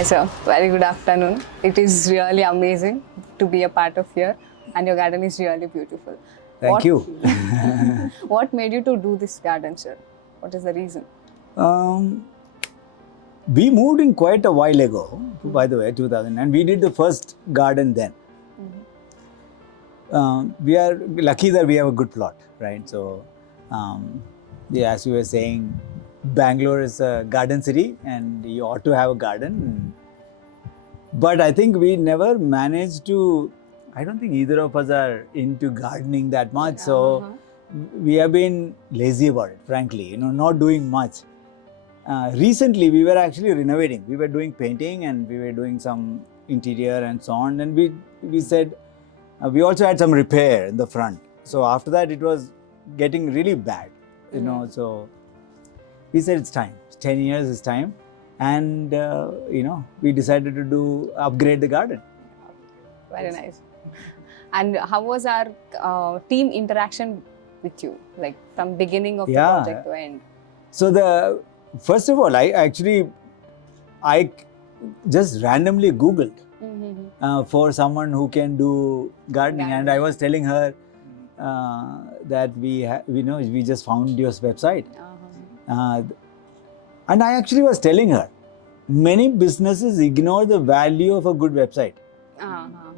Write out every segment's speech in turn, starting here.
Hi sir, very good afternoon. It is really amazing to be a part of here and your garden is really beautiful. Thank you. What made you to do this garden, sir? What is the reason? We moved in quite a while ago, by the way, 2000, and we did the first garden then. We are lucky that we have a good plot, right? So, yeah, as you were saying, Bangalore is a garden city and you ought to have a garden. But I think we never managed to, I don't think either of us are into gardening that much. So, we have been lazy about it, frankly, not doing much. Recently, we were actually renovating. We were doing painting and we were doing some interior and so on. And we said, we also had some repair in the front. So after that, it was getting really bad, So we said it's time. 10 years is time. And, we decided to upgrade the garden. Very nice. And how was our team interaction with you, like from beginning of the project to end? So first of all, I just randomly Googled for someone who can do gardening, and I was telling her that we just found your website, and I actually was telling her many businesses ignore the value of a good website.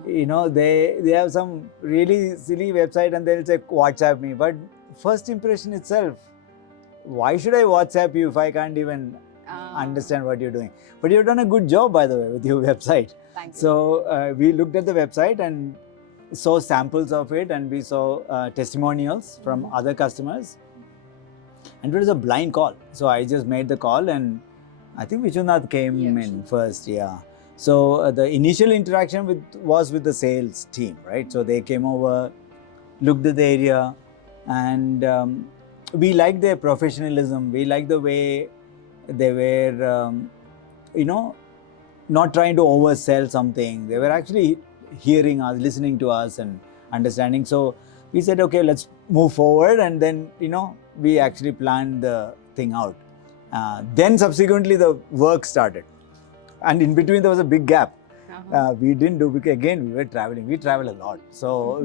They have some really silly website and they'll say WhatsApp me, but first impression itself, why should I WhatsApp you if I can't even understand what you're doing? But you've done a good job, by the way, with your website. Thank you. So we looked at the website and saw samples of it, and we saw testimonials from other customers. And it was a blind call. So I just made the call, and I think Vishwanath came in first, So the initial interaction was with the sales team, right? So they came over, looked at the area, and we liked their professionalism. We liked the way they were, not trying to oversell something. They were actually hearing us, listening to us and understanding. So we said, okay, let's move forward. And then, we actually planned the thing out. Then subsequently the work started. And in between there was a big gap. We didn't do, because again, we were traveling. We travel a lot. So,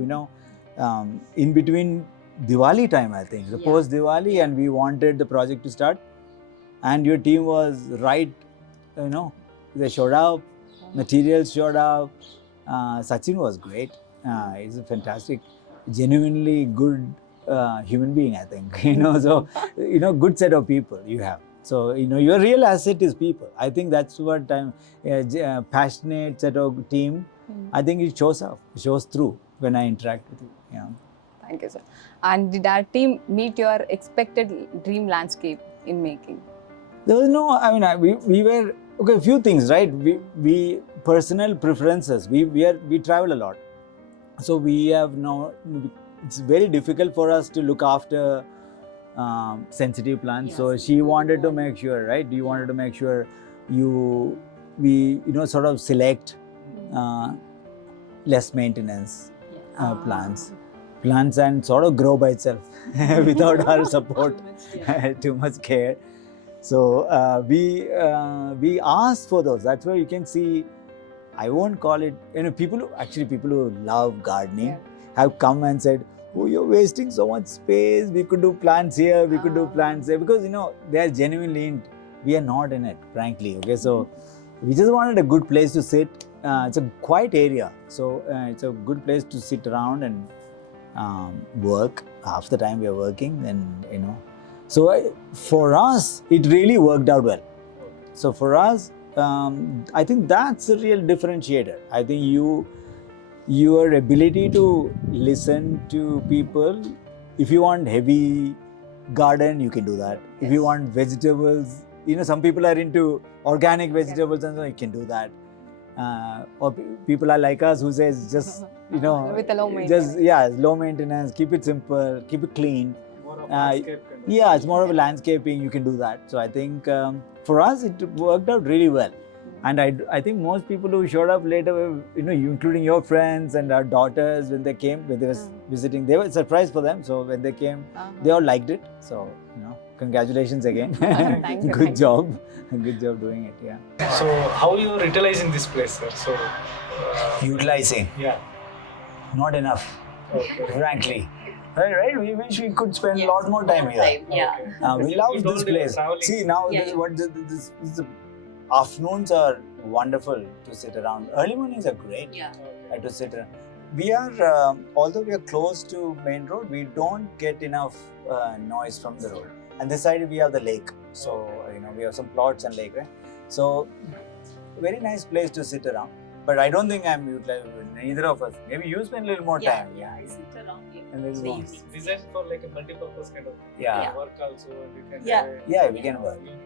in between Diwali time, I think, the post Diwali, and we wanted the project to start. And your team was right, they showed up, materials showed up. Sachin was great. He's a fantastic, genuinely good human being, I think. So, good set of people you have. So, your real asset is people. I think that's what passionate set of team. I think it shows up, shows through when I interact with you. Yeah. Thank you, sir. And did our team meet your expected dream landscape in making? There was no, we were, okay, a few things, right? We personal preferences, we travel a lot. So we have it's very difficult for us to look after sensitive plants. Yes. So she wanted to make sure, right? You wanted to make sure we sort of select less maintenance plants and sort of grow by itself without our support, too much care. So we asked for those. That's why you can see, I won't call it, people who love gardening have come and said, oh, you're wasting so much space. We could do plants here, we could do plants there. Because, they are genuinely, we are not in it, frankly. Okay, so we just wanted a good place to sit. It's a quiet area. So it's a good place to sit around and work. Half the time we are working, and, So for us, it really worked out well. So for us, I think that's a real differentiator. I think your ability to listen to people. If you want heavy garden, you can do that. Yes. If you want vegetables, some people are into organic vegetables, and so you can do that. Or people are like us who says just, with a low maintenance. Low maintenance, keep it simple, keep it clean. It's more of a landscaping, you can do that. So I think for us, it worked out really well. And I think most people who showed up later, including your friends and our daughters, when they were visiting, they were surprised for them. So when they came, they all liked it. So, congratulations again. Thank you, Good thank job. Good job doing it. Yeah. So how you are utilizing this place, sir? So Utilizing. yeah. Not enough, Okay. frankly. Right? We wish we could spend a lot more time here. Yeah. Okay. We You love told this you were place. traveling. See, now Yeah, this, yeah. what the afternoons are wonderful to sit around. Early mornings are great Yeah. Okay. to sit around. We are, although we are close to main road, we don't get enough noise from the road. And this side we have the lake, so we have some plots and lake, right? So very nice place to sit around. But I don't think I'm utilizing neither of us. Maybe you spend a little more time. Yeah, I sit around here. A little So more. evening. Designed for like a multi-purpose kind of thing. Yeah. You work also, and you can Yeah. have a, Yeah, we can work. evening,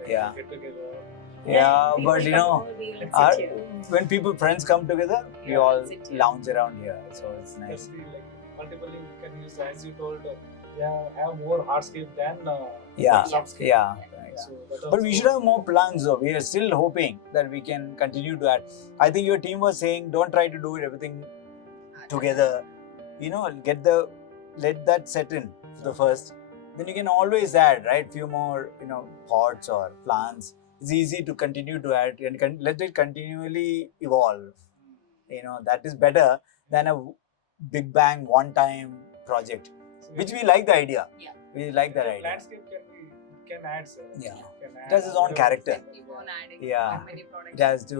like Yeah. get together. Yeah, people but come over, we will sit our, here. when friends come together, we Yeah, all sit here. lounge around here. So it's Can nice. be like multiple you can use, as you told, have more hardscape than Yeah. softscape. Yeah. So that But we also- should have more plans though. We are still hoping that we can continue to add. I think your team was saying don't try to do everything together. Let that set in the first. Then you can always add, right? Few more, pots or plants. It's easy to continue to add and let it continually evolve. That is better than a big bang one-time project, So which we like the idea. Yeah. We like that idea. Landscape can add, sir. Yeah. Can It has its own character. Keep on adding Yeah. many products. It has to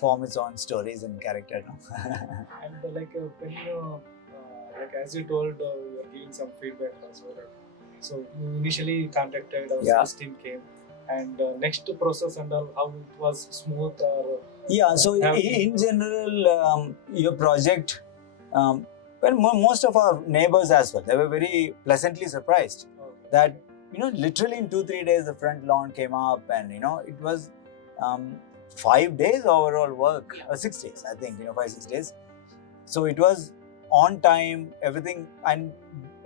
form its own stories and character. No? And when you, like as you told, you are giving some feedback also. Right? So you initially contacted, our Yeah. sales team came, and next process and all, how it was smooth or Yeah, so Yeah. in general, your project, most of our neighbors as well, they were very pleasantly surprised that, literally in 2-3 days, the front lawn came up and, it was 5 days overall work, Yeah. or 6 days, I think, 5-6 days. So it was on time, everything. And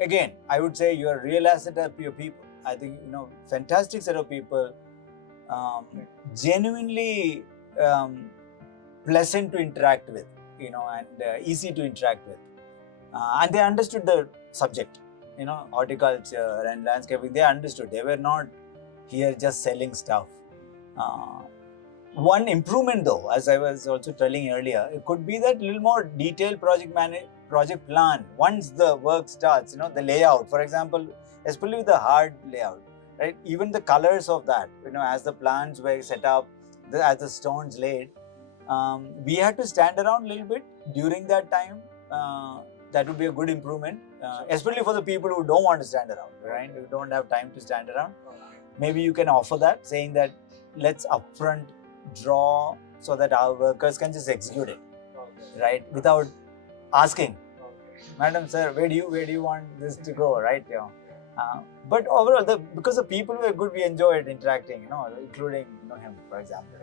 again, I would say your real asset are your people. I think, fantastic set of people, genuinely pleasant to interact with, and easy to interact with. And they understood the subject, horticulture and landscaping. They understood. They were not here just selling stuff. One improvement though, as I was also telling earlier, it could be that little more detailed project plan once the work starts, the layout, for example, especially with the hard layout, right? Even the colors of that, as the plans were set up, as the stones laid, we had to stand around a little bit during that time. That would be a good improvement, especially for the people who don't want to stand around, right? Who don't have time to stand around. Maybe you can offer that, saying that let's upfront draw so that our workers can just execute it, right? Without asking, Madam, sir, where do you want this to go, right? But overall, because the people were good, we enjoyed interacting, including him, for example,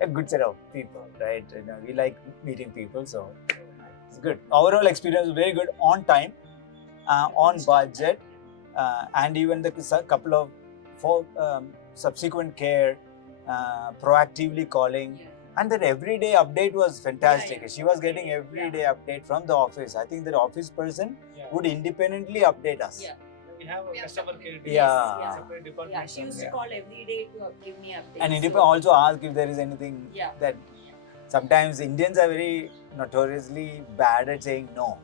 a good set of people, right? We like meeting people, so it's good. Overall experience was very good, on time, on budget, and even the couple of subsequent care, proactively calling. And that everyday update was fantastic. Yeah. She was getting everyday update from the office. I think that office person would independently update us. Yeah. We have a customer care team, Yeah. separate department. Yeah, she used to call every day to give me updates. And So- also ask if there is anything Yeah. that sometimes Indians are very notoriously bad at saying no.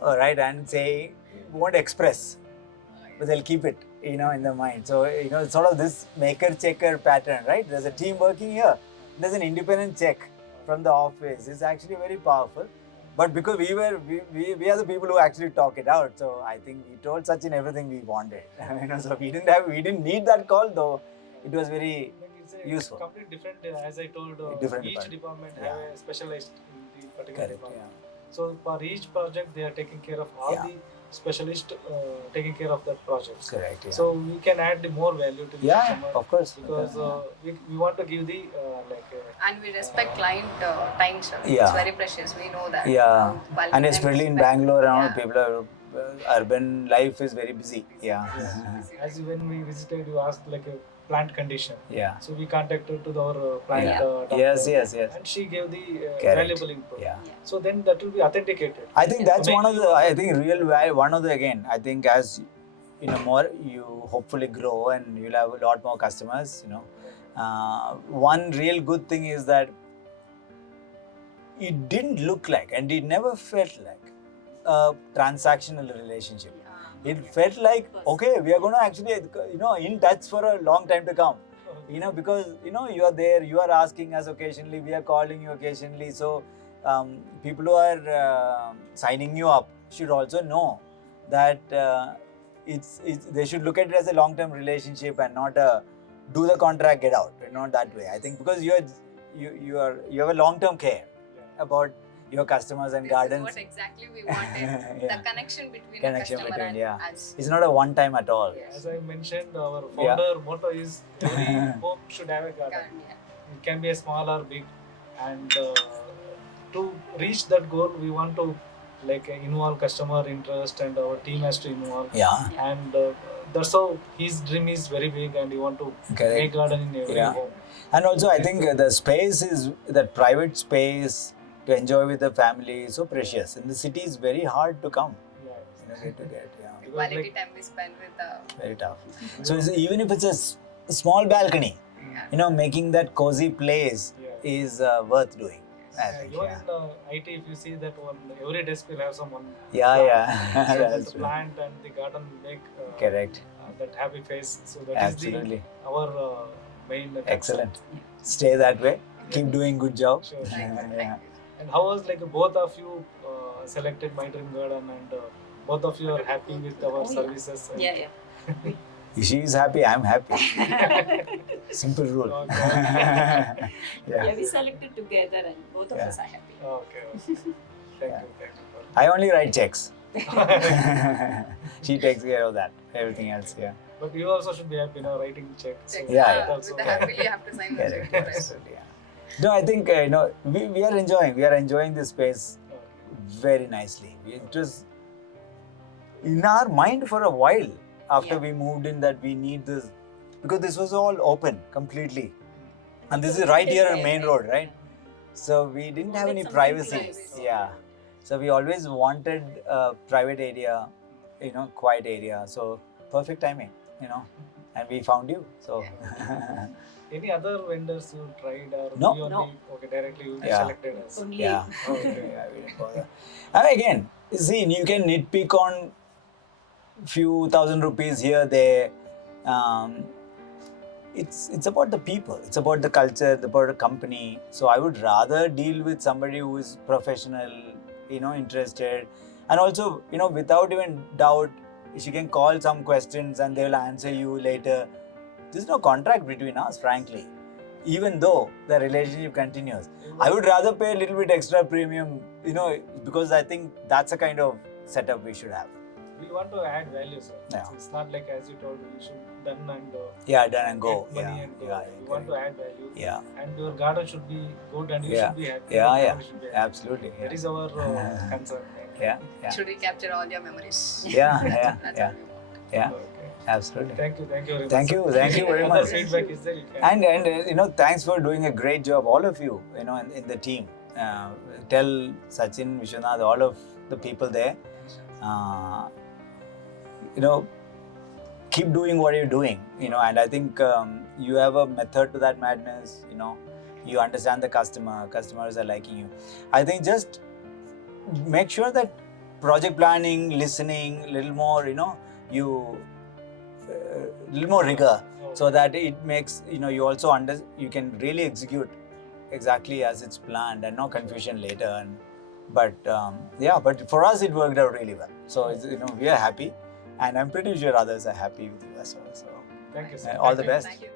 Right? And say, won't express, but they'll keep it, in their mind. So, it's sort of this maker-checker pattern, right? There's a team working here. There's an independent check from the office. It's actually very powerful. But because we are the people who actually talk it out, so I think we told Sachin everything we wanted. So we didn't need that call, though. It was very Like it's a useful. complete different, as I told, Different each department. department have a specialized in the particular correct. department. Yeah. So for each project, they are taking care of all Yeah. the specialists taking care of that project. Correct. Yeah. So we can add the more value to the yeah, customer of course. because we want to give the And we respect client time, sir. Yeah. It's very precious. We know that. Yeah. Bulk And time especially is in very- Bangalore, around Yeah. people are urban life is very busy. Yeah. as when we visited, you asked like a plant condition. Yeah. So we contacted to our plant Yeah. doctor. Yes. And she gave the Correct. valuable input. Yeah. So then that will be authenticated. I think that's Make one of you- the. I think real value. One of the, again. I think as more you hopefully grow and you'll have a lot more customers. One real good thing is that it didn't look like and it never felt like a transactional relationship. It felt like, okay, we are going to actually, in touch for a long time to come. Because, you are there, you are asking us occasionally, we are calling you occasionally. So, people who are signing you up should also know that they should look at it as a long-term relationship and not do the contract, get out. Not that way. I think because you have a long-term care about your customers and This gardens. is what exactly we wanted. Yeah. The connection between the customer and us. It's not a one time at all. Yes. As I mentioned, our founder motto is every home should have a garden. Garden, yeah. It can be a small or big, and to reach that goal, we want to involve customer interest, and our team has to involve. Yeah. And that's how his dream is very big, and he want to Correct. make garden in every home. And also, I think the space is that private space to enjoy with the family is so precious. In the city, it's very hard to come. Yeah. To get. Quality time we spend with the. Very tough. So even if it's a small balcony, making that cozy place is worth doing. I think. Even in IT, if you see that every desk will have someone. Yeah. So That's the plant and the garden make correct. That happy face. So that Absolutely. is our main. Excellent. Stay that way. Keep doing good job. Sure. Yeah. And how was both of you selected My Dream Garden, and both of you are happy with our services? And Yeah. If she is happy, I'm happy. Simple rule. Okay. Yeah, we selected together and both of us are happy. Okay. Thank you. I only write checks. She takes care of that. Everything else, yeah. But you also should be happy now writing checks. Check. Yeah. With the happily you have to sign the check. Correct. Absolutely, yeah. No, I think we are enjoying this space very nicely. It was in our mind for a while after we moved in that we need this, because this was all open completely, and this is right here on Main Road, right? So we didn't have any privacy. Yeah. So we always wanted a private area, quiet area. So perfect timing, and we found you. So. Any other vendors you tried, or No. you only directly you selected us? Only Yeah. Okay. Yeah, we didn't bother. And again, see, you can nitpick on few thousand rupees here, there. It's about the people. It's about the culture, about the company. So I would rather deal with somebody who is professional, interested, and also, without even doubt, she can call some questions and they will answer you later. There's no contract between us, frankly, even though the relationship continues. I would rather pay a little bit extra premium, because I think that's the kind of setup we should have. We want to add value, sir. Yeah. It's not like, as you told, we should done and Done and go. get money and go. We want to add value. Yeah. And your garden should be good, and you should be happy. Yeah. Your family should be happy. Absolutely. That is our concern. Yeah. Should we capture all your memories? Yeah. That's all we want. Yeah. Okay. Absolutely. Thank you very much. Thank you very Other much. feedback is there, you can. And thanks for doing a great job, all of you, in the team. Tell Sachin, Vishwanath, all of the people there, keep doing what you're doing, and I think you have a method to that madness, you understand the customers are liking you. I think just make sure that project planning, listening, a little more, little more rigor, so that it makes, you also you can really execute exactly as it's planned and no confusion later. But for us it worked out really well. So it's, we are happy, and I'm pretty sure others are happy with you as well. So Thank you, sir. all the Thank you. best. Thank you.